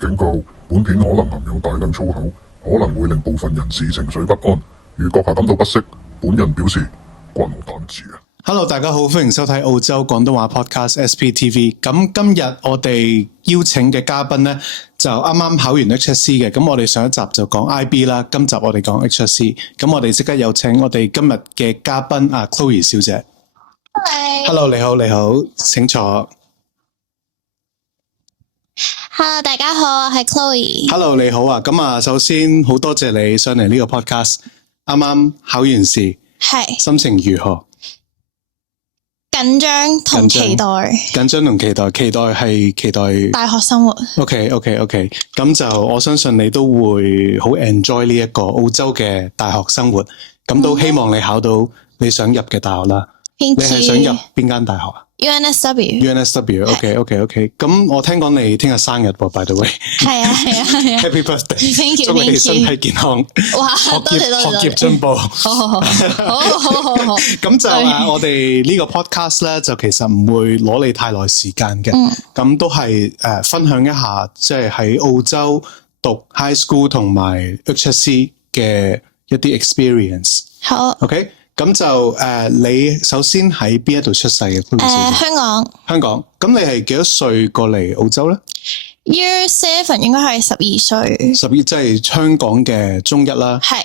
警告：本片可能含有大量粗口，可能會令部分人士情緒不安。如閣下感到不適，本人表示關我膽事啊！Hello， 大家好，歡迎收睇澳洲廣東話 Podcast SPTV。咁今日我哋邀請嘅嘉賓呢，就啱啱考完 HSC 嘅。咁我哋上一集就講 IB 啦，今集我哋講 HSC。咁我哋即刻有請我哋今日嘅嘉賓啊 Chloe 小姐。Hello， 你好，你好，請坐。Hello， 大家好，我係 Chloe。Hello， 你好啊。咁啊，首先好多謝你上嚟呢個 podcast。啱啱考完試，係心情如何？緊張同期待。緊張同期待，期待大學生活。OK。咁就我相信你都會好 enjoy 呢一個澳洲嘅大學生活。咁都希望你考到你想入嘅大學啦。你係想入邊間大學啊？UNSW。OK。咁我聽講你聽日生日喎 by the way。係啊。Happy birthday。祝你身體健康。哇，多謝。學業進步。好。咁就我哋呢個 podcast 咧，就其實唔會攞你太耐時間嘅。咁都係分享一下，即係喺澳洲讀 high school 同埋 HSC 嘅一啲 experience。好。OK。咁就你首先喺邊一度出世嘅？香港。香港。咁你係幾多歲過嚟澳洲咧 ？Year 7應該係12歲。12即係香港嘅中一啦。係。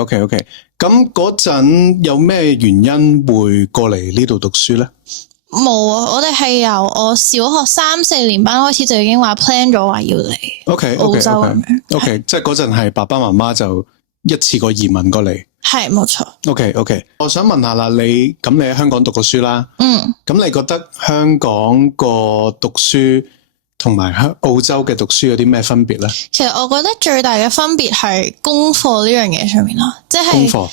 OK。咁嗰陣有咩原因會過嚟呢度讀書咧？冇啊！我哋係由我小學3、4年班開始就已經話 plan 咗話要嚟澳洲咁樣。OK， 即係嗰陣係爸爸媽媽就一次過移民過嚟。係，冇錯。OK，我想問下啦，你喺香港讀過書啦，咁你覺得香港個讀書同埋澳洲嘅讀書有啲咩分別咧？其實我覺得最大嘅分別係功課呢樣嘢上面咯，即係功課。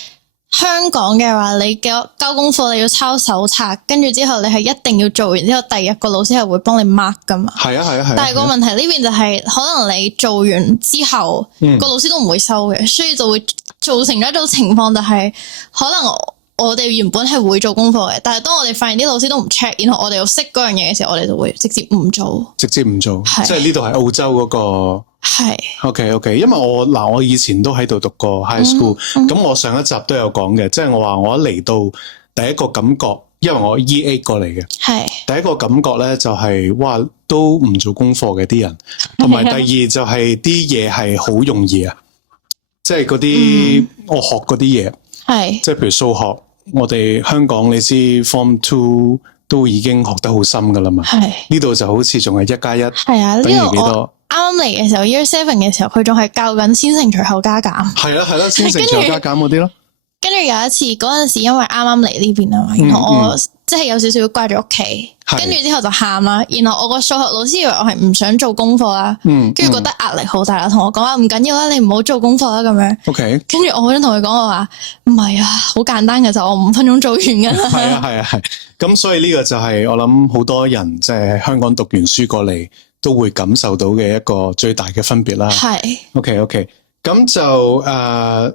香港嘅話，你交功課你要抄手冊，跟住之後你係一定要做完之後，第二日個老師係會幫你 mark 噶嘛。係啊。但係個問題呢邊就係，可能你做完之後，個老師都唔會收嘅，所以就會造成咗一種情況，就係可能我哋原本係會做功課嘅，但係當我哋發現啲老師都唔 check，然後我哋又識嗰樣嘢嘅時候，我哋就會直接唔做。即係呢度係澳洲嗰個。係。OK， 因為我以前都喺度讀過 high school，咁我上一集都有講嘅，即係我話我一嚟到第一個感覺，因為我 E8 過嚟嘅，係第一個感覺咧就係哇都唔做功課嘅啲人，同埋第二就係啲嘢係好容易啊，即係嗰啲我學嗰啲嘢，係即係譬如數學，我哋香港你知 Form 2都已經學得好深噶啦嘛，係呢度就好似仲係1+1係啊，等於幾多？啱啱嚟嘅時候 Year 7嘅時候，佢仲係教緊先乘除後加減。係啦，先乘除後加減嗰啲咯。跟住有一次嗰陣時，因為啱啱嚟呢邊啊嘛，然後我即係有少少掛咗屋企，跟住之後就喊啦。然後我個數學老師以為我係唔想做功課啦，跟住覺得壓力好大啦，同我講話唔緊要啦，你唔好做功課啦咁樣。OK。跟住我好想同佢講，我話唔係啊，好簡單嘅就我5分鐘做完㗎啦。係啊。咁所以呢個就係我諗好多人即係香港讀完書過嚟都會感受到嘅一個最大嘅分別啦。係。OK。咁就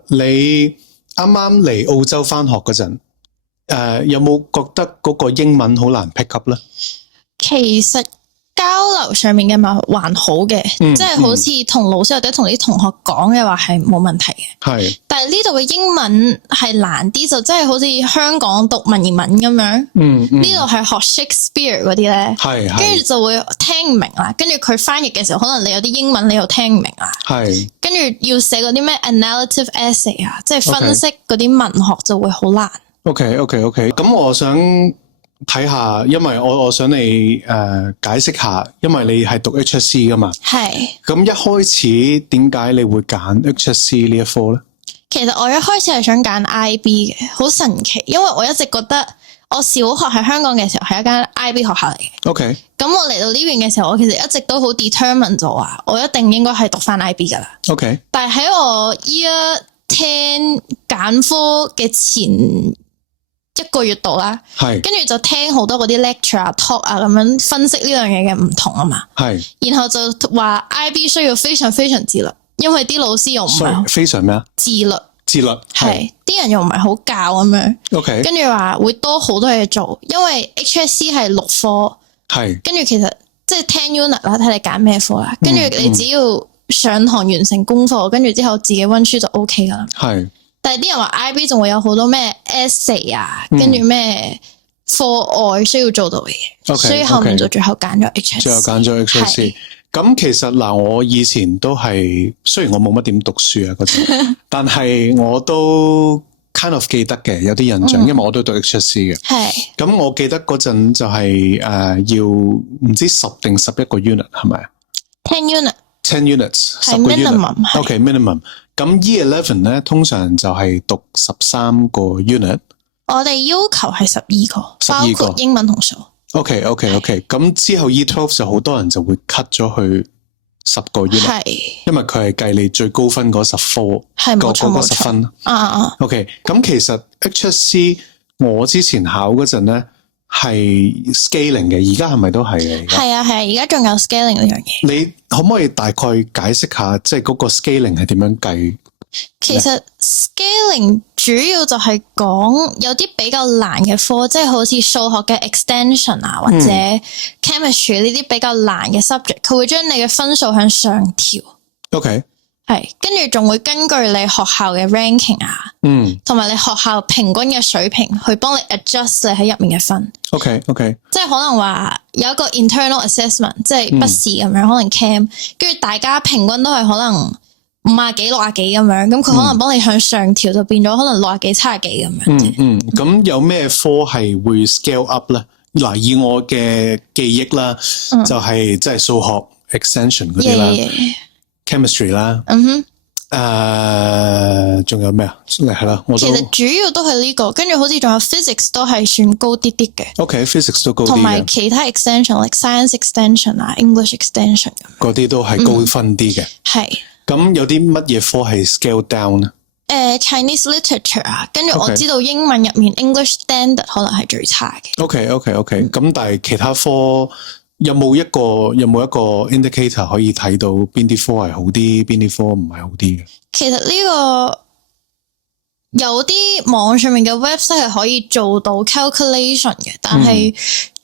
你啱啱嚟澳洲返學嗰陣，有冇覺得嗰個英文好難 pick up 咧？其實交流上面嘅咪還好嘅，即係好似同老師或者同啲同學講嘅話係冇問題嘅。係。但係呢度嘅英文係難啲，就真係好似香港讀文言文咁樣。呢度係學 Shakespeare 嗰啲咧，係，跟住就會聽唔明啦。跟住佢翻譯嘅時候，可能你有啲英文你又聽唔明啦。係。跟住要寫嗰啲咩 analytic essay 啊，即係分析嗰啲文學就會好難。OK。咁我想睇下，因為我想你解釋下，因為你係讀 HSC 噶嘛。係。咁一開始點解你會揀 HSC 呢一科咧？其實我一開始係想揀 IB 嘅，好神奇，因為我一直覺得我小學喺香港嘅時候係一間 IB 學校嚟嘅。OK。咁我嚟到呢邊嘅時候，我其實一直都好 determined 咗話，我一定應該係讀翻 IB 噶啦。OK。但係喺我 Year 10揀科嘅前1個月度啦，係，跟住就聽好多嗰啲 lecture 啊、talk 啊咁樣分析呢樣嘢嘅唔同啊嘛，係，然後就話 IB 需要非常非常自律，因為啲老師又唔係非常咩啊？自律係，啲人又唔係好教咁樣，OK，跟住話會多好多嘢做，因為 HSC 係6科，係，跟住其實即係10 unit 啦，睇你揀咩科啦。跟住你只要上堂完成功課，跟住之後自己溫書就 OK 噶啦。係。但係啲人話 IB 仲會有好多咩 essay 啊，跟住咩課外需要做到嘅嘢，所以後面就最後揀咗 HSC。最後揀咗 HSC。咁其實嗱，我以前都係，雖然我冇乜點讀書啊嗰陣，但係我都 kind of 記得嘅，有啲印象，因為我都讀 HSC 嘅。係。咁我記得嗰陣就係要唔知10定11個 unit 係咪啊？10 units， 10個 unit。OK，minimum。咁 Year 11咧，通常就係讀13個 unit。我哋要求係12個，包括英文同數。OK。咁之後 Year 12就好多人就會 cut 咗去10個 unit， 係，因為佢係計你最高分嗰10科，係冇錯冇錯10分。OK， 咁其實 HSC 我之前考嗰陣咧係 scaling 嘅，而家係咪都係嘅？係啊，而家仲有 scaling 呢樣嘢。你可唔可以大概解釋下，即係嗰個 scaling 係點樣計？其實 scaling 主要就係講有啲比較難嘅科，即係好似數學嘅 extension 啊，或者 chemistry 呢啲比較難嘅 subject， 佢會將你嘅分數向上調。OK， 係，跟住仲會根據你學校嘅 ranking 啊，同埋你學校平均嘅水平去幫你 adjust 你喺入面嘅分。OK， 即係可能話有一個 internal assessment， 即係筆試咁樣，可能 cam， 跟住大家平均都係可能50幾60幾咁樣，咁佢可能幫你向上調，就變咗可能60幾70幾咁樣。咁有咩科係會 scale up 咧？嗱，以我嘅記憶啦，就係即係數學 extension 嗰啲啦，chemistry 啦，仲有咩啊？係啦，其實主要都係呢個，跟住好似仲有 physics 都係算高啲啲嘅。OK，physics 都高啲，同埋其他 extension，like science extension 啊，English extension 嗰啲都係高分啲嘅。係。咁有啲乜嘢科係 scale down 咧？Chinese literature 啊，跟住我知道英文入面 English standard 可能係最差嘅。OK。咁但係其他科有冇一個 indicator 可以睇到邊啲科係好啲，邊啲科唔係好啲嘅？其實呢個有啲網上面嘅 website 係可以做到 calculation 嘅，但係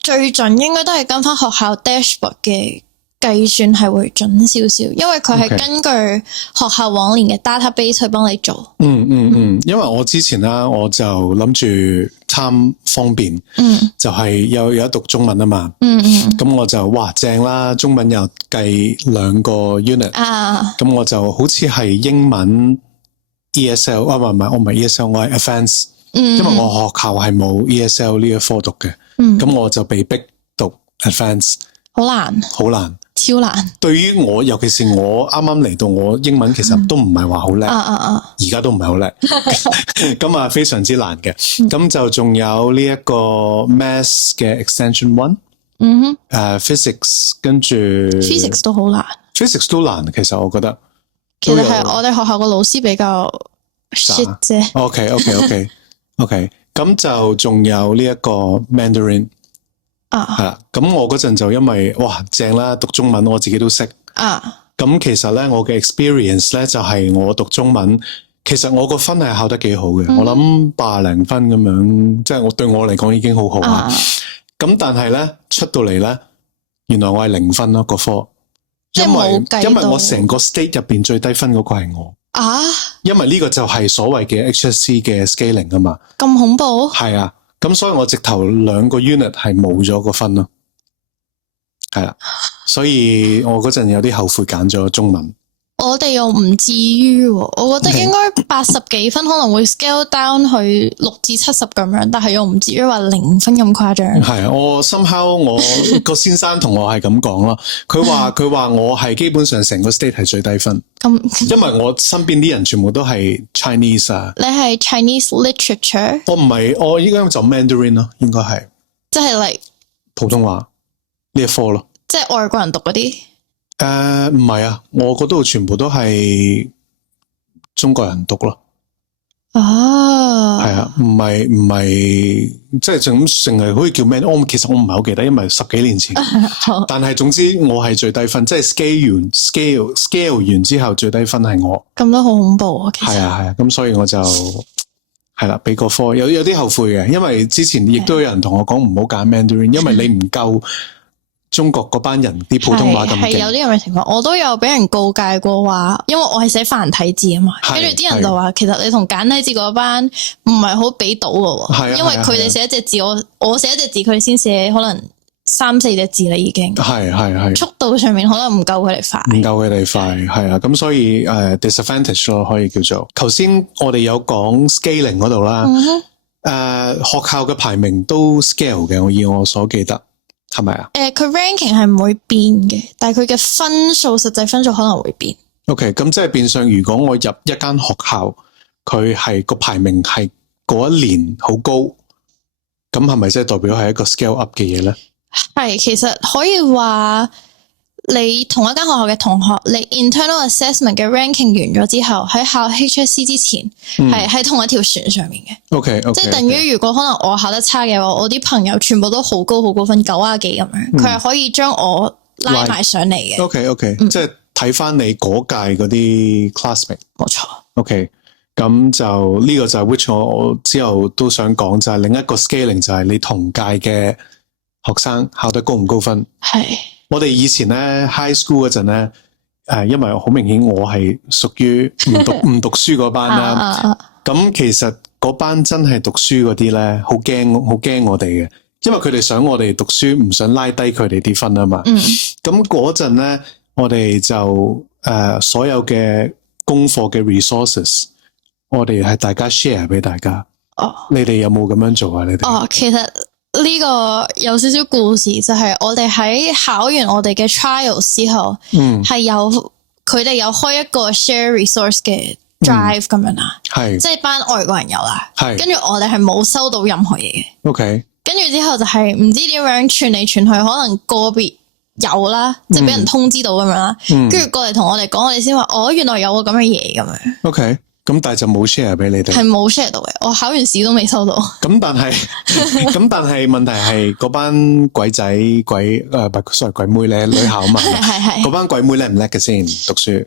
最準應該都係跟翻學校 dashboard 嘅計算係會準少少，因為佢係根據學校往年嘅 database 去幫你做。因為我之前啦，我就諗住貪方便，就係有一讀中文啊嘛。咁我就哇正啦，中文又計2個 unit。咁我就好似係英文 ESL， 唔係，我唔係 ESL， 我係 advance。因為我學校係冇 ESL 呢一科讀嘅，咁我就被逼讀 advance。好難。超難，對於我，尤其是我啱啱嚟到，我英文其實都唔係話好叻，而家都唔係好叻，咁啊非常之難嘅。咁就仲有呢一個 Maths 嘅 Extension 1，physics 跟住 physics 都好難，physics 都難，其實我覺得，其實係我哋學校個老師比較 shit 啫。OK，咁就仲有呢一個 Mandarin。係啦，咁我嗰陣就因為哇正啦，讀中文我自己都識。咁其實咧我嘅 experience 咧就係我讀中文，其實我個分係考得幾好嘅，我諗80零分咁樣，即係我對我嚟講已經好好啦。咁但係咧出到嚟咧，原來我係0分咯個科，因為我成個 state 入邊最低分嗰個係我。因為呢個就係所謂嘅 HSC 嘅 scaling 啊嘛。咁恐怖？係啊。咁所以我直頭2個 unit 係冇咗個分咯，係啦，所以我嗰陣有啲後悔揀咗中文。我哋又唔至於，我覺得應該80幾分可能會 scale down 去6至70咁樣，但係又唔至於話0分咁誇張。係啊，我 somehow 我個先生同我係咁講咯，佢話我係基本上成個 state 係最低分。因為我身邊啲人全部都係 Chinese 啊。你係 Chinese literature？ 我唔係，我應該就 Mandarin 咯，應該係。即係like 普通話呢一科咯。即係外國人讀嗰啲。唔係啊，我嗰度全部都係中國人讀咯。係啊，唔係，即係淨係可以叫咩？其實我唔係好記得，因為10幾年前。但係總之我係最低分，即係 scale 完之後最低分係我。咁都好恐怖啊！其實係啊，咁所以我就係啦，俾個科有啲後悔嘅，因為之前亦都有人同我講唔好揀 Mandarin，因為你唔夠。中國嗰班人啲普通話咁勁。係有啲咁嘅情況，我都有俾人告誡過話，因為我係寫繁體字啊嘛，跟住啲人就話，其實你同簡體字嗰班唔係好比到嘅，因為佢哋寫一隻字，我寫一隻字，佢哋先寫可能3-4隻字啦已經。係速度上面可能唔夠佢哋快，係啊，咁所以disadvantage 咯，可以叫做。頭先我哋有講 scaling 嗰度啦，學校嘅排名都 scale 嘅，我以我所記得。係咪啊？佢 ranking 係唔會變嘅，但係佢嘅分數，實際分數可能會變。OK， 咁即係變相，如果我入一間學校，佢係個排名係嗰一年好高，咁係咪即係代表係一個 scale up 嘅嘢咧？係，其實可以話你同一間學校嘅同學，你 internal assessment 嘅 ranking 完咗之後，喺考 HSC 之前，係喺同一條船上面嘅。OK，即係等於如果可能我考得差嘅話，我啲朋友全部都好高分90幾咁樣，佢係可以將我拉埋上嚟嘅。OK，即係睇翻你嗰屆嗰啲 classmate。冇錯。OK，咁就呢個就係 which 我之後都想講，就係另一個 scaling，就係你同屆嘅學生考得高唔高分。係。我哋以前咧 high school 嗰陣咧，因為好明顯我係屬於唔讀書嗰班啦。咁其實嗰班真係讀書嗰啲咧，好驚我哋嘅，因為佢哋想我哋讀書，唔想拉低佢哋啲分啊嘛。咁嗰陣咧，我哋就所有嘅功課嘅 resources， 我哋係大家 share 俾大家。你哋有冇咁樣做啊？你哋？其實。呢個有少少故事，就係我哋喺考完我哋嘅 trials 之後，係有佢哋有開一個 share resource 嘅 drive 咁樣啦，即係班外國人有啦，跟住我哋係冇收到任何嘢嘅。OK，跟住之後就係唔知點樣傳嚟傳去，可能個別有啦，即係俾人通知到咁樣啦，跟住過嚟同我哋講，我哋先話原來有個咁嘅嘢咁樣。OK。咁但係就冇 share 俾你哋，係冇 share 到嘅。我考完試都未收到。咁但係問題係嗰班鬼仔鬼sorry 鬼妹咧，女校嘛，係嗰班鬼妹叻唔叻嘅先讀書？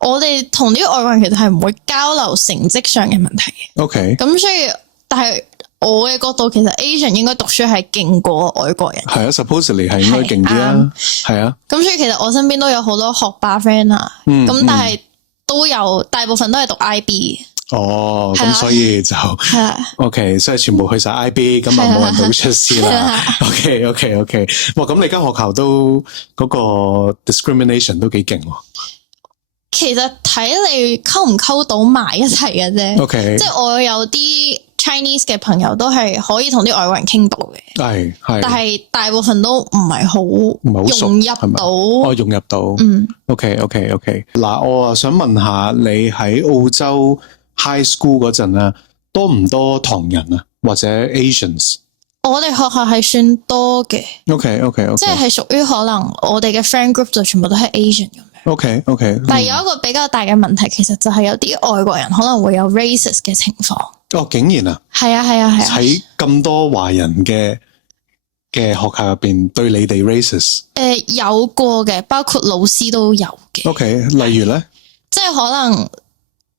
我哋同啲外國人其實係唔會交流成績上嘅問題嘅。OK，咁所以但係我嘅角度，其實 Asian 應該讀書係勁過外國人。係啊 ，supposedly 係應該勁啲啦。係啊。咁所以其實我身邊都有好多學霸 friend 啊。咁但係。都有大部分都係讀 IB 咁所以就 OK， 所以全部去晒 IB， 咁啊冇人到出師啦。OK， 哇，咁你間學校都嗰個 discrimination 都幾勁喎。其實睇你溝唔溝到埋一齊嘅啫。OK， 即係我有啲 Chinese 嘅朋友都係可以同啲外國人傾到嘅，係，但係大部分都唔係好融入到，融入到，OK， 嗱，我啊想問下你喺澳洲 high school 嗰陣啊，多唔多唐人啊，或者 Asians？ 我哋學校係算多嘅，OK， 即係屬於可能我哋嘅 friend group 就全部都係 Asian 咁樣。OK， 但係有一個比較大嘅問題，其實就係有啲外國人可能會有 racist 嘅情況。竟然啊！係啊！喺咁多華人嘅學校入邊，對你哋 racist？有過嘅，包括老師都有嘅。OK， 例如咧，即係可能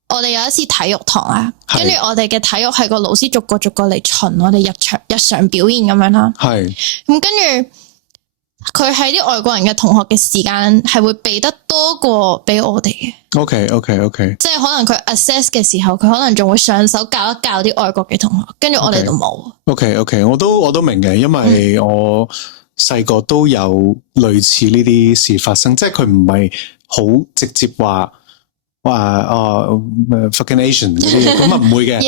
我哋有一次體育堂啊，跟住我哋嘅體育係個老師逐個嚟巡我哋日常表現咁樣啦。係咁跟住。佢喺啲外國人嘅同學嘅時間係會俾得多過俾我哋嘅。OK， 即係可能佢 assess 嘅時候，佢可能仲會上手教一教啲外國嘅同學，跟住我哋就冇。OK， 我都明嘅，因為我細個都有類似呢啲事發生，即係佢唔係好直接話 fucking Asian 嗰啲嘢，咁啊唔會嘅，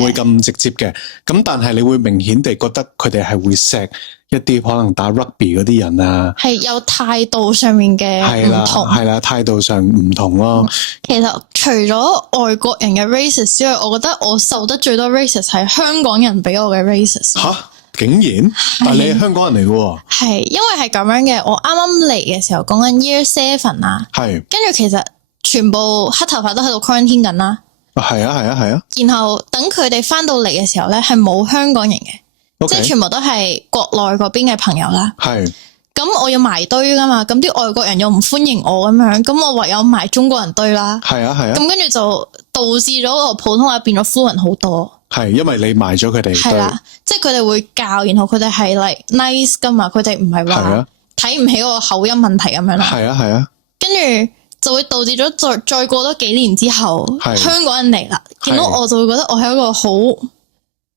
唔會咁直接嘅。咁但係你會明顯地覺得佢哋係會錫一啲可能打 rugby 嗰啲人啊，係有態度上面嘅唔同，係啦，態度上唔同咯。其實除咗外國人嘅 racist 之外，我覺得我受得最多 racist 係香港人俾我嘅 racist。吓，竟然？但你係香港人嚟嘅？係，因為係咁樣嘅。我啱啱嚟嘅時候講緊 Year 7啊，係，跟住其實全部黑頭髮都喺度 quarantine 緊啦。係啊。然後等佢哋翻到嚟嘅時候咧，係冇香港人嘅。即係全部都係國內嗰邊嘅朋友啦。係，咁我要埋堆噶嘛，咁啲外國人又唔歡迎我咁樣，咁我唯有埋中國人堆啦。係啊。咁跟住就導致咗我普通話變咗 fluent 好多。係因為你賣咗佢哋。係啦，即係佢哋會教，然後佢哋係like nice 噶嘛，佢哋唔係話睇唔起我口音問題咁樣啦。係啊係啊，跟住就會導致咗再過多幾年之後，香港人嚟啦，見到我就會覺得我係一個好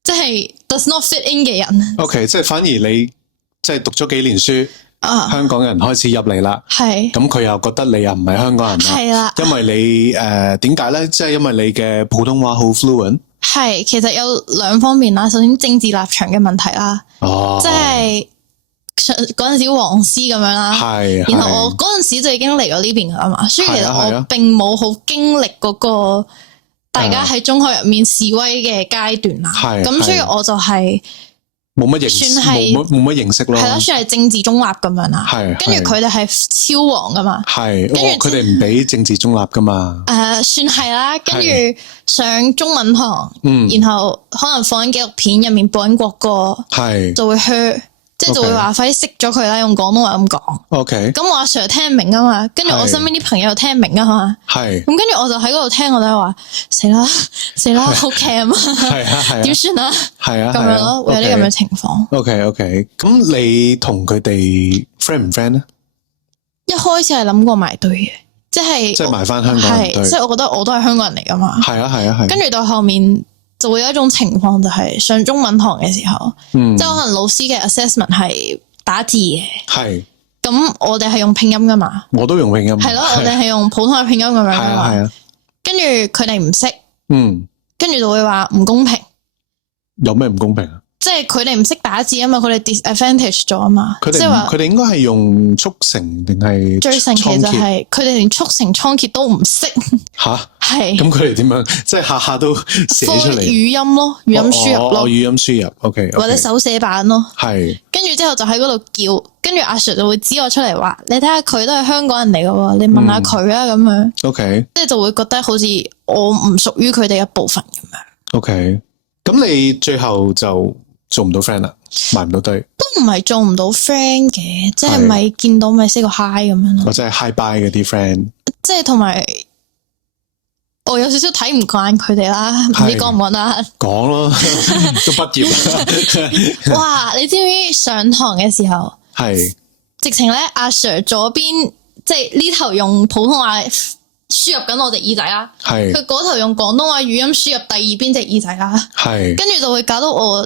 即係 does not fit in 嘅人。OK， 即係反而你即係讀咗幾年書。香港人開始入嚟啦，係咁佢又覺得你又唔係香港人啦，係啦，因為你點解咧？即係因為你嘅普通話好 fluent。係，其實有兩方面啦。首先政治立場嘅問題啦，即係嗰陣時黃絲咁樣啦，係，然後我嗰陣時就已經嚟咗呢邊噶啦嘛，所以其實我並冇好經歷嗰個大家喺中學入面示威嘅階段啦，咁所以我就係。冇乜認識咯，係咯，算係政治中立咁樣啦。係，跟住佢哋係超黃噶嘛。係，跟住佢哋唔俾政治中立噶嘛。算係啦。跟住上中文堂，然後可能放緊紀錄片入面播緊國歌，係就會噓，即係就會話快啲熄咗佢啦，用廣東話咁講。OK。咁我阿 Sir 聽唔明啊嘛，跟住我身邊啲朋友聽唔明啊嘛。係。咁跟住我就喺嗰度聽，我就話死啦，好 cam 啊，係啊係啊，點算啊？係啊，咁樣咯，會有啲咁嘅情況。OK， 咁你同佢哋 friend 唔 friend 咧？一開始係諗過埋堆嘅，即係埋翻香港人堆，即係我覺得我都係香港人嚟噶嘛。係啊。跟住到後面就會有一種情況，就係上中文堂嘅時候，即係可能老師嘅 assessment 係打字嘅，係。咁我哋係用拼音噶嘛？我都用拼音。係咯，我哋係用普通話拼音咁樣噶嘛。係啊。跟住佢哋唔識，跟住就會話唔公平。有咩唔公平啊？即係佢哋唔識打字啊嘛，佢哋 disadvantage 咗啊嘛。即係話佢哋應該係用速成定係最神奇就係佢哋連速成倉頡都唔識。吓，係。咁佢哋點樣？即係下下都寫出嚟。語音咯，語音輸入咯。語音輸入 ，OK。或者手寫版咯。係。跟住之後就喺嗰度叫，跟住阿 Sir 就會指我出嚟話：你睇下佢都係香港人嚟噶，你問下佢啊咁樣。OK。即係就會覺得好似我唔屬於佢哋一部分咁樣。OK。咁你最後就做唔到 friend 啦，埋唔到堆，都唔係做唔到 friend 嘅，即係咪見到咪 say 個 hi 咁樣咯。或者係 hi bye 嗰啲 friend，即係同埋我有少少睇唔慣佢哋啦，唔知講唔講得？講咯，都畢業。哇！你知唔知上堂嘅時候係直情咧？阿 Sir 左邊即係呢頭用普通話輸入緊我隻耳仔啦，佢嗰頭用廣東話語音輸入第二邊隻耳仔啦，跟住就會搞到我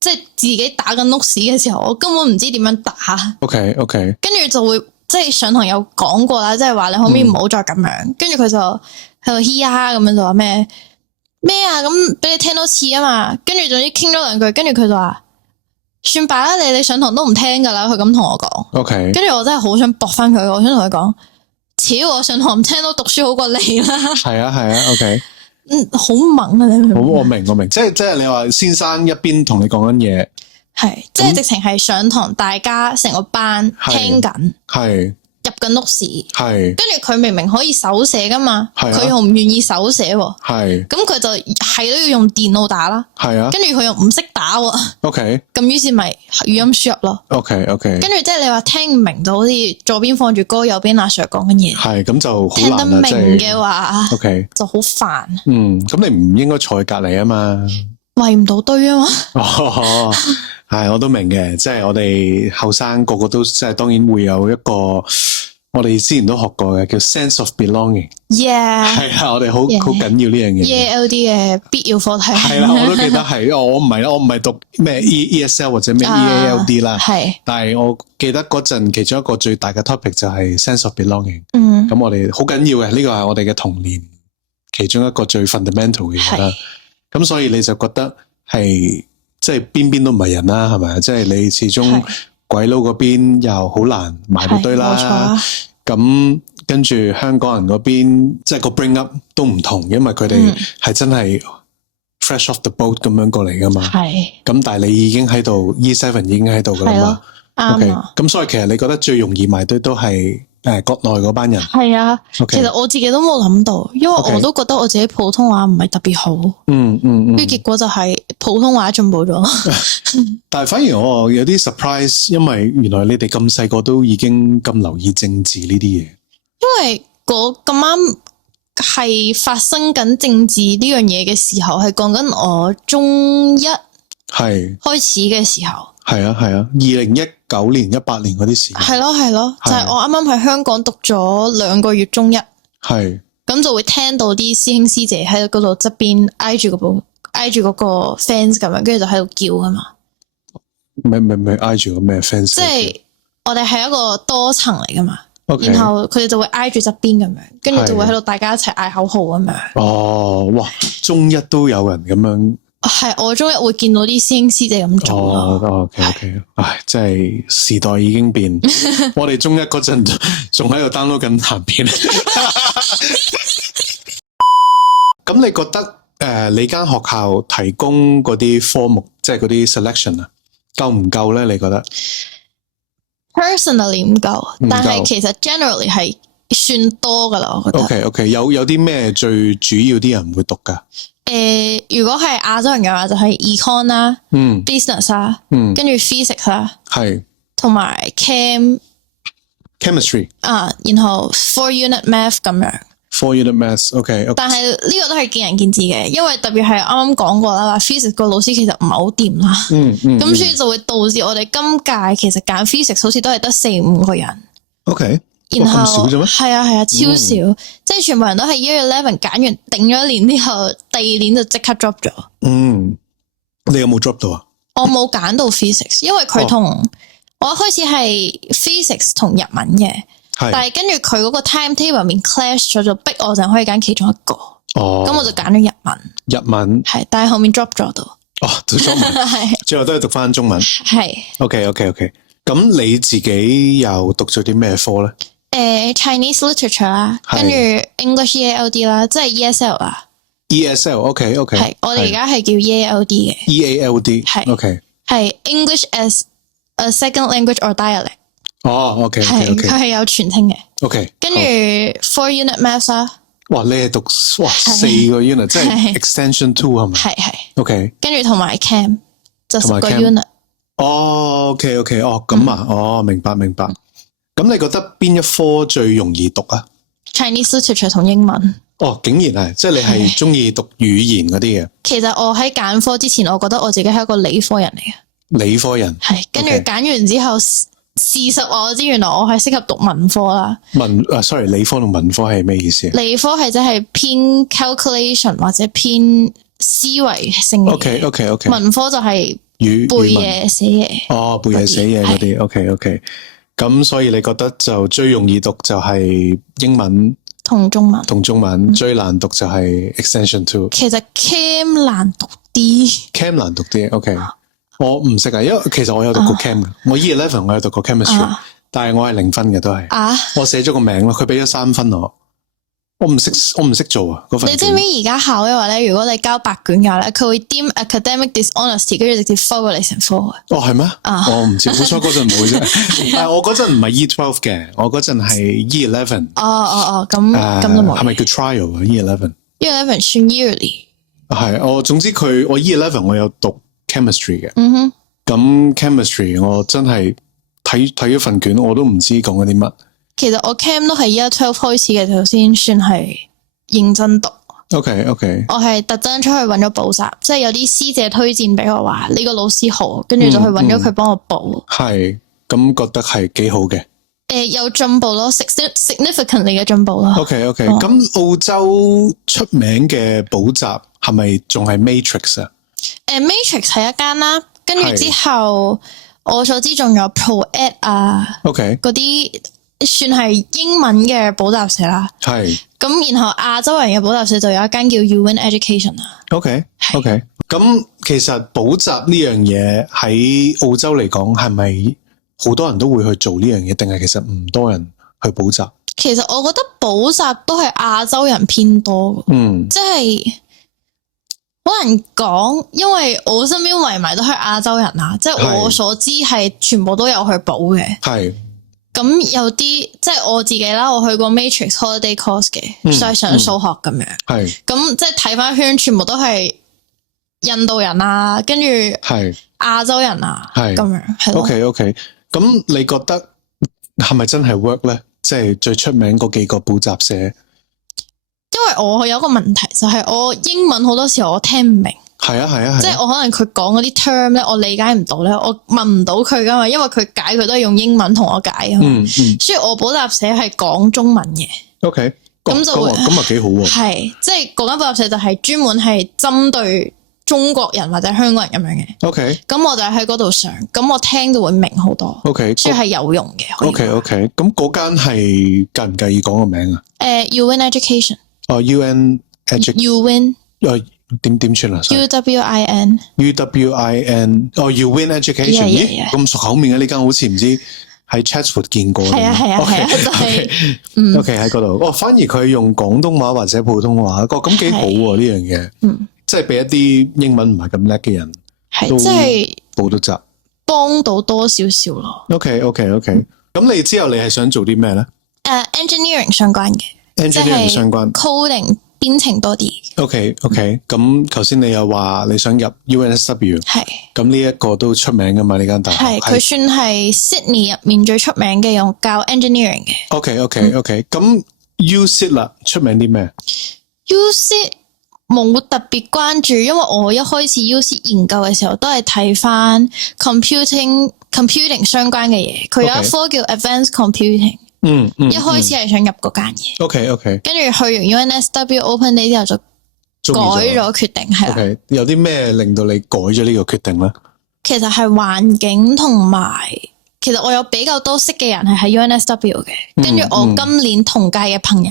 即係自己打緊 notes 嘅時候，我根本唔知點樣打。OK， 跟住就會即係上堂有講過啦，即係話你可唔可以唔好再咁樣？跟住佢就喺度嘻哈咁樣就話咩啊？咁俾你聽多次啊嘛，跟住總之傾咗兩句，跟住佢就話算罷啦，你上堂都唔聽噶啦，佢咁同我講。OK，跟住我真係好想駁翻佢，我想同佢講。超我上堂唔聽到讀書好過你啦。係啊，OK。好猛啊！你明唔明？好，我明，即係你話先生一邊同你講緊嘢，係即係直情係上堂，大家成個班聽緊，係入緊notes，係跟住佢明明可以手寫噶嘛，佢又唔願意手寫，係咁佢就係都要用電腦打啦，係啊，跟住佢又唔識打，OK，咁於是咪語音輸入咯，OK，跟住即係你話聽唔明就好似左邊放住歌，右邊阿 Sir 講緊嘢，係咁就好難聽得明嘅話，OK 就好煩，咁你唔應該坐喺隔籬啊嘛，圍唔到堆啊嘛，係我都明嘅，即係我哋後生個個都即係當然會有一個我哋之前都學過嘅叫 sense of belonging， 係啊，我哋好緊要呢樣嘢，ELD 嘅必要課題係啦，我都記得係，我唔係啦，我唔係讀咩 ESL 或者咩 EALD 啦，係，但係我記得嗰陣其中一個最大嘅 topic 就係 sense of belonging，咁我哋好緊要嘅，呢個係我哋嘅童年其中一個最 fundamental 嘅嘢啦，咁所以你就覺得係。即係邊邊都唔係人啦，係咪啊？即係你始終鬼佬嗰邊又好難埋到堆啦。咁跟住香港人嗰邊，即係個 bring up 都唔同，因為佢哋係真係 fresh off the boat 咁樣過嚟噶嘛。係。咁但係你已經喺度 E7 已經喺度噶啦嘛。OK。咁所以其實你覺得最容易埋堆都係國內嗰班人。係啊。其實我自己都冇諗到，因為我都覺得我自己普通話唔係特別好。跟住結果就係普通話進步咗。但係反而我有啲 surprise， 因為原來你哋咁細個都已經咁留意政治呢啲嘢。因為咁啱係發生緊政治呢樣嘢嘅時候，係講緊我中一係開始嘅時候。係啊，2019年、18年嗰啲時間。係咯，就係我啱啱喺香港讀咗2個月中一。係。咁就會聽到啲師兄師姐喺嗰度側邊挨住嗰個 fans 咁樣，跟住就喺度叫噶嘛。咩挨住個咩 fans？即係我哋係一個多層嚟噶嘛。Okay. 然後佢哋就會挨住側邊咁樣，跟住就會喺度大家一齊嗌口號咁樣。哦，哇！中一都有人咁樣。係我中一會見到啲師兄師姐咁做咯。OK，唉，真係時代已經變。我哋中一嗰陣仲喺度 download 緊鹹片。咁你覺得你間學校提供嗰啲科目，即係嗰啲 selection 啊，夠唔夠咧？你覺得 ？Personally 唔夠，但係其實 generally 係算多噶啦，我覺得。OK，有啲咩最主要啲人會讀噶？如果係亞洲人嘅話，就係 econ 啦，business 啦，跟住 physics 啦，係，同埋 chemistry 啊，然後 4 unit math 咁樣。4 unit math，OK。但係呢個都係見仁見智嘅，因為特別係啱啱講過啦，話 physics 個老師其實唔係好掂啦，咁所以就會導致我哋今屆其實揀 physics 好似都係得4-5個人。OK。然後咁少啫咩？係啊，超少，即係全部人都係 Year 11揀完頂咗一年之後，第2年就即刻 drop 咗。你有冇 drop 到啊？我冇揀到 physics， 因為佢同我一開始係 physics 同日文嘅，但係跟住佢嗰個 timetable 入面 clash 咗，就逼我就可以揀其中一個。咁我就揀咗日文。日文係，但係後面 drop 咗到。讀中文係，最後都係讀翻中文。係。OK。咁你自己又讀咗啲咩科咧？Chinese literature 啦，跟住 English EALD 啦，即係 ESL 啊。ESL，OK。係，我哋而家係叫 EALD 嘅。EALD，係 OK。係 English as a second language or dialect。OK。係，佢係有全稱嘅。OK。跟住 4 unit maths 啦。哇，你係讀4個 unit， 即係 extension 2係咪？係。OK。跟住同埋 Chem 就10個 unit。OK，咁啊，明白。咁你覺得邊一科最容易讀啊 ？Chinese literature 同英文。竟然係，即係你係中意讀語言嗰啲嘅。其實我喺揀科之前，我覺得我自己係一個理科人嚟嘅。理科人係，跟住揀完之後，事實我知原來我係適合讀文科啦。sorry， 理科同文科係咩意思？理科係即係偏 calculation 或者偏思維性嘅。OK。文科就係背嘢寫嘢。背嘢寫嘢嗰啲。OK。咁所以你覺得就最容易讀就係英文同中文，最難讀就係 extension 2。其實 Chem 難讀啲。OK。我唔識啊，因為其實我有讀過 Chem 嘅，我 Year 11我有讀過 chemistry，但係我係0分嘅都係。我寫咗個名咯，佢俾咗3分我唔識做啊嗰份。你知唔知而家考嘅話咧，如果你交白卷嘅話咧，佢會 deem academic dishonesty， 跟住直接 follow 過你成科嘅。係咩？我唔知，好彩嗰陣唔會啫。但係我嗰陣唔係 Year 12嘅，我嗰陣係 Year 11。咁都冇。係咪叫 trial 啊 ？Year 11。Year 11算 yearly。係，總之我 Year 11我有讀 chemistry 嘅。咁 chemistry 我真係睇咗份卷，我都唔知講緊啲乜。其實我 Chem 都係Year 12開始嘅，頭先算係認真讀。OK。我係特登出去揾咗補習，即係有啲師姐推薦俾我話呢個老師好，跟住就去揾咗佢幫我補。係，咁覺得係幾好嘅。有進步咯 ，significantly 嘅進步咯。OK。咁澳洲出名嘅補習係咪仲係 Matrix 啊？Matrix 係一間啦，跟住之後我所知仲有 ProEd 啊。OK。嗰啲。算係英文嘅補習社啦，係咁，然後亞洲人嘅補習社就有一間叫 UWIN Education 啦。OK，咁其實補習呢樣嘢喺澳洲嚟講，係咪好多人都會去做呢樣嘢，定係其實唔多人去補習？其實我覺得補習都係亞洲人偏多，即係好難講，因為我身邊圍埋都係亞洲人啊，即係我所知係全部都有去補嘅，係。咁有啲即係我自己啦，我去過 Matrix Holiday Course 嘅，就係上數學咁樣。係咁即係睇翻圈，全部都係印度人啊，跟住係亞洲人啊，係咁樣。係 OK。咁你覺得係咪真係 work 咧？即係最出名嗰幾個補習社，因為我有一個問題就係我英文好多時候我聽唔明。係啊，即係我可能佢講嗰啲 term 咧，我理解唔到咧，我問唔到佢噶嘛，因為佢解佢都係用英文同我解啊嘛。所以我補習社係講中文嘅。OK， 咁就會咁啊幾好喎。係，即係嗰間補習社就係專門係針對中國人或者香港人咁樣嘅。OK， 咁我就喺嗰度上，咁我聽到會明好多。OK， 所以係有用嘅。OK， 咁嗰間係介唔介意講個名啊？You Win Education。哦 ，UN You Win。點串啊 ？UWIN。UWIN。哦 ，You Win Education。咦，咁熟口面嘅呢間，好似唔知喺 Chatswood 見過。係啊，就係。OK 喺嗰度。哦，反而佢用廣東話或者普通話，咁幾好喎呢樣嘢。即係俾一啲英文唔係咁叻嘅人，都即係補到習，幫到多少少咯。OK。咁你之後你係想做啲咩咧？Engineering 相關嘅。Engineering 相關 ，coding 編程多啲。OK， 咁頭先你又話你想入 UNSW， 係，咁呢一個都出名噶嘛？呢間大學係，佢算係 Sydney 入面最出名嘅用教 engineering 嘅。OK，咁 USyd 啦，出名啲咩？USyd 冇特別關注，因為我一開始 USyd 研究嘅時候都係睇翻 computing 相關嘅嘢，佢有一科叫 Advanced Computing。一開始係想入嗰間嘢。OK， 跟住去完 UNSW Open Day 之後就改咗決定，係啦。OK， 有啲咩令到你改咗呢個決定咧？其實係環境同埋，其實我有比較多識嘅人係喺 UNSW 嘅，跟住我今年同屆嘅朋友，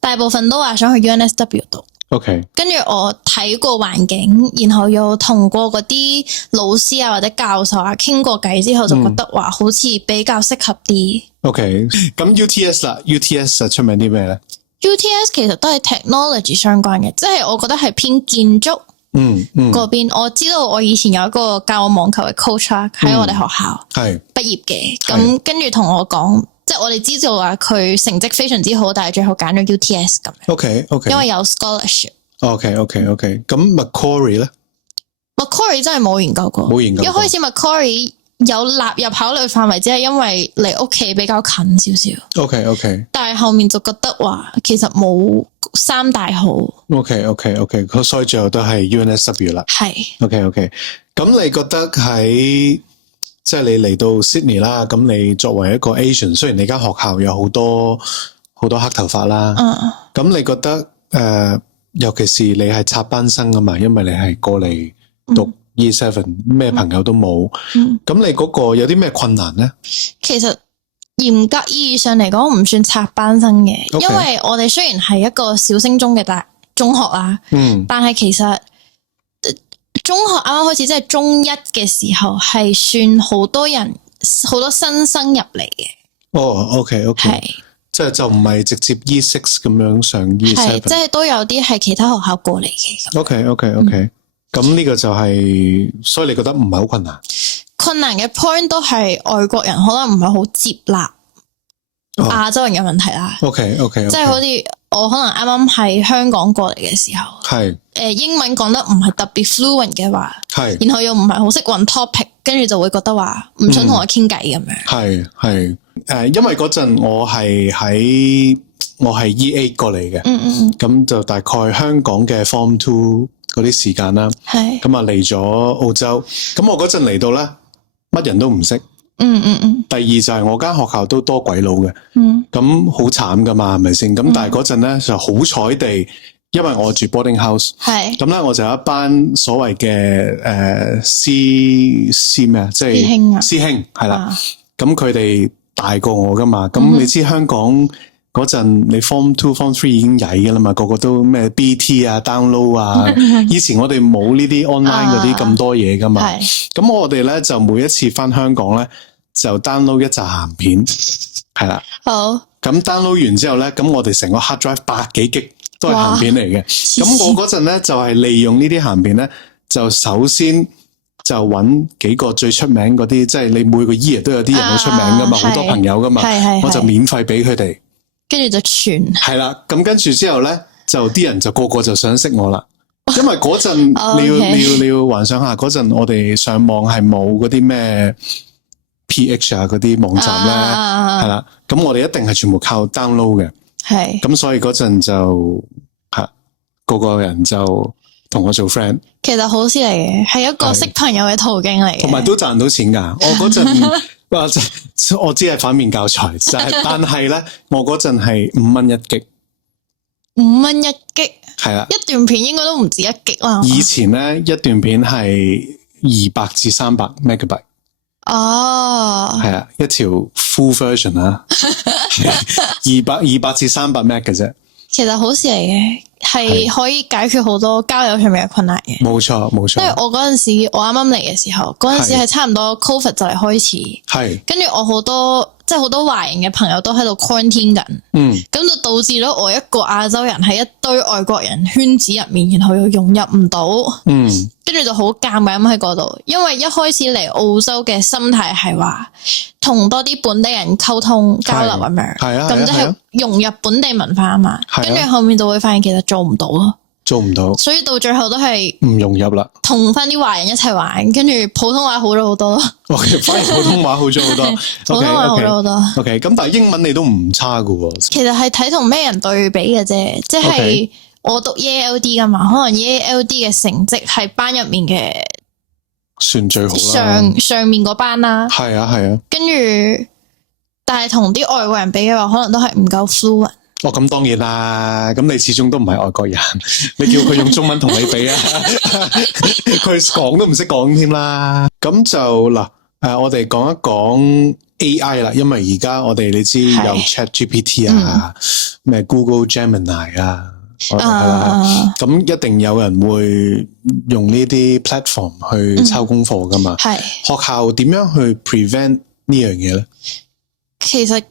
大部分都話想去 UNSW 讀。OK， 跟住我睇過環境，然後又同過嗰啲老師啊或者教授啊傾過偈之後，就覺得話好似比較適合啲。OK， 咁 UTS 啦 ，UTS 出名啲咩咧 ？UTS 其實都係 technology 相關嘅，即係我覺得係偏建築。嗰邊我知道我以前有一個教我網球嘅 coach 啦，喺我哋學校係畢業嘅，咁跟住同我講。即係我哋知道話佢成績非常之好，但係最後揀咗 UTS 咁樣。OK， 因為有 scholarship。OK， 咁 Macquarie 咧 ？Macquarie 真係冇研究過。一開始 Macquarie 有納入考慮範圍，只係因為離屋企比較近少少。OK， 但係後面就覺得話其實冇三大好。OK， 所以最後都係 UNSW 啦。係。OK， 咁你覺得喺即係你嚟到 Sydney 啦，咁你作為一個 Asian， 雖然你間學校有好多黑頭髮啦，咁你覺得尤其是你係插班生啊嘛，因為你係過嚟讀 Year 7，咩朋友都冇，咁你嗰個有啲咩困難咧？其實嚴格意義上嚟講唔算插班生嘅，因為我哋雖然係一個小升中嘅中學啦，但係其實中學啱啱開始，即係中一嘅時候，係算好多人好多新生入嚟嘅。OK， 係，即係就唔係直接 Year 6咁樣上 Year 7，即係都有啲係其他學校過嚟嘅。OK，咁呢個就係，所以你覺得唔係好困難？困難嘅 point 都係外國人可能唔係好接納亞洲人嘅問題啦。OK， 即係好似我可能啱啱喺香港過嚟嘅時候，係英文講得唔係特別 fluent 嘅話，係，然後又唔係好識揾 topic， 跟住就會覺得話唔想同我傾偈咁樣。係因為嗰陣我係 E8 過嚟嘅，咁就大概香港嘅 Form 2嗰啲時間啦，係，咁啊嚟咗澳洲，咁我嗰陣嚟到咧，乜人都唔識。第二就係我間學校都多鬼佬嘅，咁好慘噶嘛，係咪先？咁但係嗰陣咧就好彩地，因為我住 boarding house， 係，咁咧我就有一班所謂嘅師咩啊，即係師兄係啦，咁佢哋大過我噶嘛，咁你知香港嗰陣你 Form 2 Form 3已經曳噶啦嘛，個個都咩 BT 啊 download 啊，以前我哋冇呢啲 online 嗰啲咁多嘢噶嘛，咁我哋咧就每一次翻香港咧就 download 一集鹹片，係啦，好，咁 download 完之後咧，咁我哋成個 hard drive 100幾 G 都係鹹片嚟嘅，咁我嗰陣咧就係利用呢啲鹹片咧，就首先就揾幾個最出名嗰啲，即係你每個 year 都有啲人好出名噶嘛，好多朋友噶嘛，我就免費俾佢哋。跟住就傳係啦，咁跟住之後咧，就啲人就個個就想識我啦。因為嗰陣你要幻想下，嗰陣我哋上網係冇嗰啲咩 PH 啊嗰啲網站咧，係啦，咁我哋一定係全部靠 download 嘅。係。咁所以嗰陣就個人就同我做 friend。其實好事嚟嘅，係一個識朋友嘅途徑嚟嘅，同埋都賺到錢噶。我嗰陣我知係反面教材，但係咧，我嗰陣係5蚊1 G。5蚊1 G。係啊，一段片應該都唔止1 G 啦。以前咧一段片係200至300 megabyte。哦，係啊，一條 full version 啊，200至300 meg 嘅啫。其實好事嚟嘅，係可以解決好多交友上面嘅困難嘅。冇錯冇錯。因為我嗰陣時我啱啱嚟嘅時候，嗰陣時係差唔多 COVID 就嚟開始，係跟住我好多。即係好多華人嘅朋友都喺度 quarantine 緊，咁就導致咗我一個亞洲人喺一堆外國人圈子入面，然後又融入唔到，跟住就好尷尬咁喺嗰度。因為一開始嚟澳洲嘅心態係話同多啲本地人溝通交流咁樣，咁即係融入本地文化啊嘛。跟住後面就會發現其實做唔到咯。做唔到，所以到最後都係唔融入啦。同翻啲華人一齊玩，跟住普通話好咗好多咯。OK， 反而普通話好咗好多，普通話好咗好多。OK， 咁但係英文你都唔差噶喎。其實係睇同咩人對比嘅啫，即係我讀 EALD 噶嘛，可能 EALD 嘅成績係班入面嘅算最好啦，上面嗰班啦。係啊係啊。跟住，但係同啲外國人比嘅話，可能都係唔夠 fluent。哦，咁當然啦，咁你始終都唔係外國人，你叫佢用中文同你比啊，佢講都唔識講添啦。咁就嗱，我哋講一講 AI 啦，因為而家我哋你知有 ChatGPT 啊，咩 Google Gemini 啊，係啦，咁一定有人會用呢啲 platform 去抄功課噶嘛。係學校點樣去 prevent 呢樣嘢咧？其實。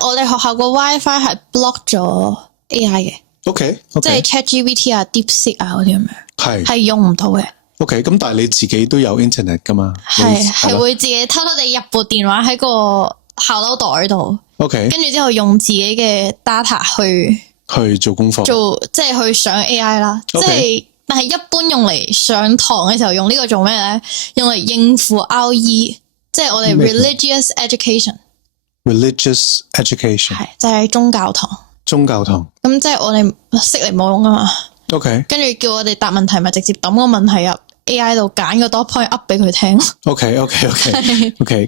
我哋學校個 WiFi 係 block 咗 AI 嘅，OK，即係 ChatGPT 啊、DeepSeek 啊嗰啲咁樣，係用唔到嘅。OK，咁但係你自己都有 internet 噶嘛？係會自己偷偷地入部電話喺個校褸袋度，OK，跟住之後用自己嘅 data 去做功課，即係去上 AI 啦。即係，但係一般用嚟上堂嘅時候用呢個做咩咧？用嚟應付 RE， 即係我哋 religious education。Religious education 係就係宗教堂，咁即係我哋識嚟冇用啊嘛。OK， 跟住叫我哋答問題，咪直接抌個問題入 AI 度揀個多 point up 俾佢聽。OK，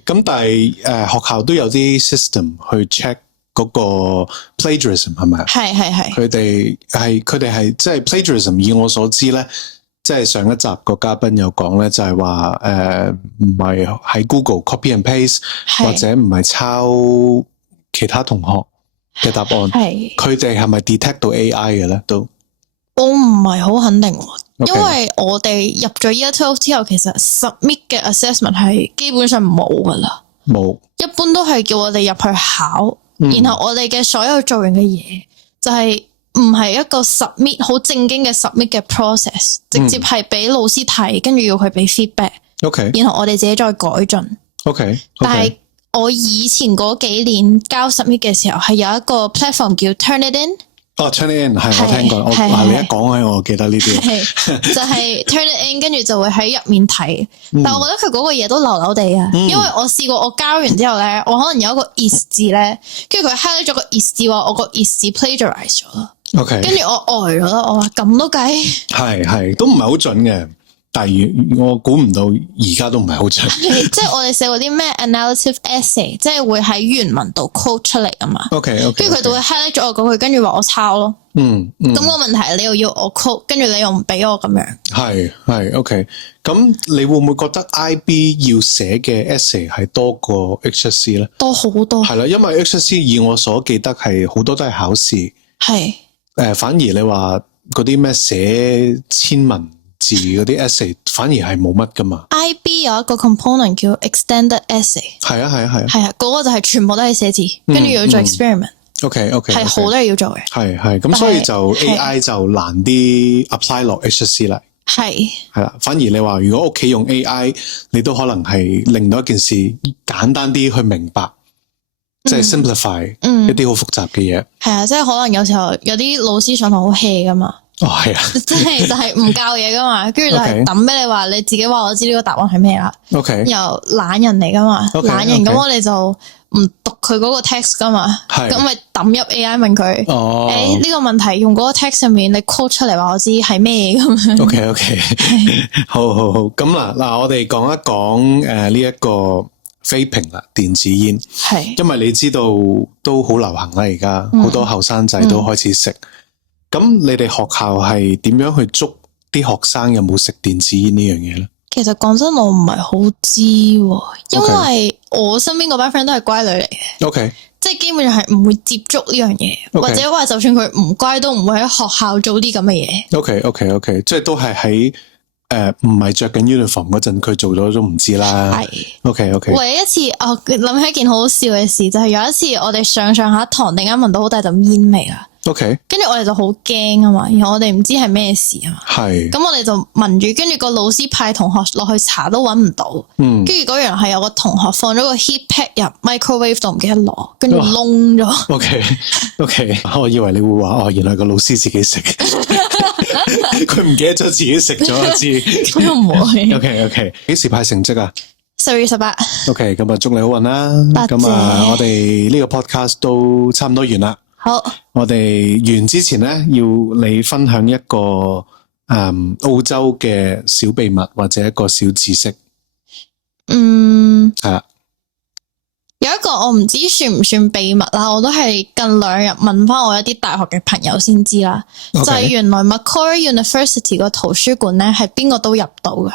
咁但係學校都有啲 system 去 check 嗰個 plagiarism 係咪啊？係，佢哋係即係 plagiarism。以我所知咧，即係上一集個嘉賓有講咧，就係話唔係喺 Google copy and paste， 或者唔係抄其他同學嘅答案，佢哋係咪 detect 到 AI 嘅咧？都我唔係好肯定，因為我哋入咗 Year 12之後，其實 submit 嘅 assessment 係基本上冇噶啦，冇，一般都係叫我哋入去考，然後我哋嘅所有做完嘅嘢就係。唔係一個 submit 好正經嘅 submit 嘅 process， 直接係俾老師睇，跟住要佢俾 feedback，然後我哋自己再改進。但係我以前嗰幾年交 submit 嘅時候，係有一個 platform 叫 Turnitin。哦 ，Turnitin 係我聽過，你一講起我記得呢啲，就係 Turnitin， 跟住就會喺入面睇。但係我覺得佢嗰個嘢都流流地啊，因為我試過我交完之後咧，我可能有一個 is 字咧，跟住佢 highlight 咗個 is 字話我個 is 字 plagiarize 咗咯。OK， 跟住我呆咗咯，我話咁都計，係都唔係好準嘅，但係我估唔到而家都唔係好準。即係我哋寫嗰啲咩 analytic essay， 即係會喺原文度 quote 出嚟啊嘛。OK， 跟住佢就會 highlight 咗我嗰句，跟住話我抄咯。咁個問題你又要我 quote， 跟住你又唔俾我咁樣。係 OK， 咁你會唔會覺得 IB 要寫嘅 essay 係多過 HSC 咧？多好多。係啦，因為 HSC 以我所記得係好多都係考試。係。反而你話嗰啲咩寫千文字嗰啲 essay， 反而係冇乜噶嘛。IB 有一個 component 叫 extended essay， 係啊，嗰個就係全部都係寫字，跟住要做 experiment。OK， 係好多嘢要做嘅。係，咁所以就 AI 就難啲 apply 落 HSC 啦。係啦，反而你話如果屋企用 AI， 你都可能係令到一件事簡單啲去明白。即係 simplify 一啲好複雜嘅嘢，係啊，即係可能有時候有啲老師上堂好 hea 噶嘛，係啊，即係就係唔教嘢噶嘛，跟住就係抌俾你話你自己話我知呢個答案係咩啦，又懶人嚟噶嘛，懶人咁我哋就唔讀佢嗰個 text 噶嘛，咁咪抌入 AI 問佢，呢個問題用嗰個 text 上面你 quote 出嚟話我知係咩咁樣。OK， 好，咁嗱，我哋講一講呢一個 vaping 啦，電子煙，係，因為你知道都好流行啦，而家好多後生仔都開始食。咁你哋學校係點樣去捉啲學生有冇食電子煙呢樣嘢咧？其實講真，我唔係好知，因為我身邊嗰班 friend 都係乖女嚟嘅。OK， 即係基本上係唔會接觸呢樣嘢，或者話就算佢唔乖，都唔會喺學校做啲咁嘅嘢。OK， 即係都係喺唔係着緊 uniform 嗰陣，佢做咗都唔知啦。係 OK。唯一一次，我諗起一件好好笑嘅事，就係有一次我哋上下堂，突然間聞到好大陣煙味啦。OK， 跟住我哋就好驚啊嘛，然後我哋唔知係咩事啊嘛，係，咁我哋就聞住，跟住個老師派同學落去查都揾唔到，跟住嗰樣係有個同學放咗個 heat pad 入 microwave 度唔記得攞，跟住燶咗。OK， 我以為你會話原來個老師自己食，佢唔記得咗自己食咗一次，咁又唔會。OK， 幾時派成績啊？10月18。OK， 咁啊祝你好運啦，咁我哋呢個 podcast 都差唔多完啦。好，我哋完之前咧，要你分享一個澳洲嘅小秘密或者一個小知識。係啦，有一個我唔知算唔算秘密啦，我都係近2日問翻我一啲大學嘅朋友先知啦。就係原來 Macquarie University 個圖書館咧係邊個都入到嘅。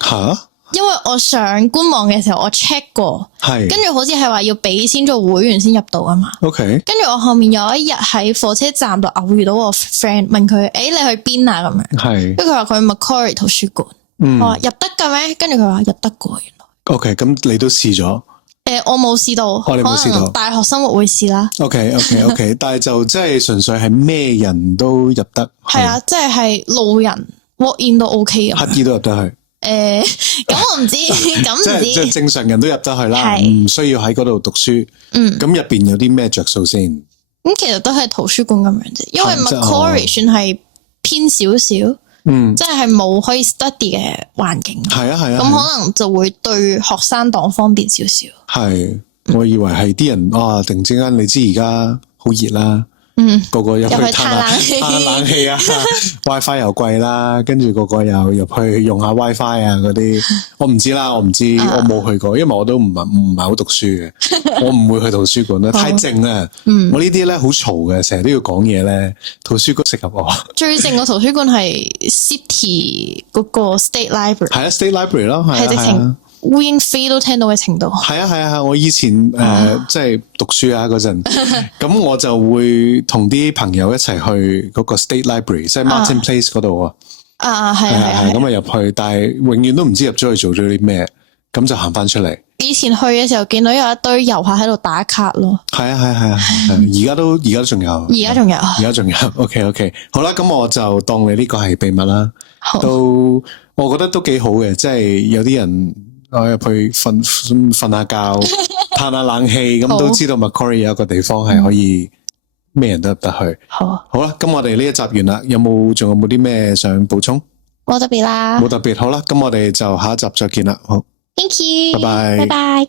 吓？因為我上官網嘅時候我 check 過，跟住好似係話要俾錢做會員先入到啊嘛。OK， 跟住我後面有一日喺火車站度偶遇到我 friend， 問佢，你去邊啊？咁樣，係，跟住佢話佢去 Macquarie 圖書館，我話入得㗎咩？跟住佢話入得㗎，原來。OK， 咁你都試咗？我冇試到，你冇試到，可能大學生活會試啦。OK， 但係就即係純粹係咩人都入得？係啊，即係路人 walk in 都 OK 啊，乞兒都入得去。咁我唔知，咁唔知，即係正常人都入得去啦，唔需要喺嗰度讀書。咁入邊有啲咩着數先？咁其實都係圖書館咁樣啫，因為 Macquarie 算係偏少少，即係冇可以 study 嘅環境。係啊，咁可能就會對學生黨方便少少。係，我以為係啲人突然之間，你知而家好熱啦。個個入去嘆冷氣啊，WiFi 又貴啦，跟住個個又入去用下 WiFi 啊嗰啲，我唔知啦，我冇去過，因為我都唔係好讀書嘅，我唔會去圖書館啦，太靜啦，我呢啲咧好嘈嘅，成日都要講嘢咧，圖書館適合我。最靜個圖書館係 City 嗰個 State Library， 係啊 State Library 咯，係直情烏蠅飛都聽到嘅程度。係啊，我以前即係讀書啊嗰陣，咁我就會同啲朋友一齊去嗰個 State Library， 即係 Martin Place 嗰度啊。係，咁啊入去，但係永遠都唔知入咗去做咗啲咩，咁就行翻出嚟。以前去嘅時候見到有一堆遊客喺度打卡咯。係啊，而家都仲有。而家仲有。OK， 好啦，咁我就當你呢個係秘密啦。都，我覺得都幾好嘅，即係有啲人。我入去瞓下覺，嘆下冷氣，咁都知道 Macquarie 有一個地方係可以咩人都入得去。好啦，咁我哋呢一集完啦，仲有冇啲咩想補充？冇特別啦，冇特別。好啦，咁我哋就下一集再見啦。好 ，Thank you，拜拜。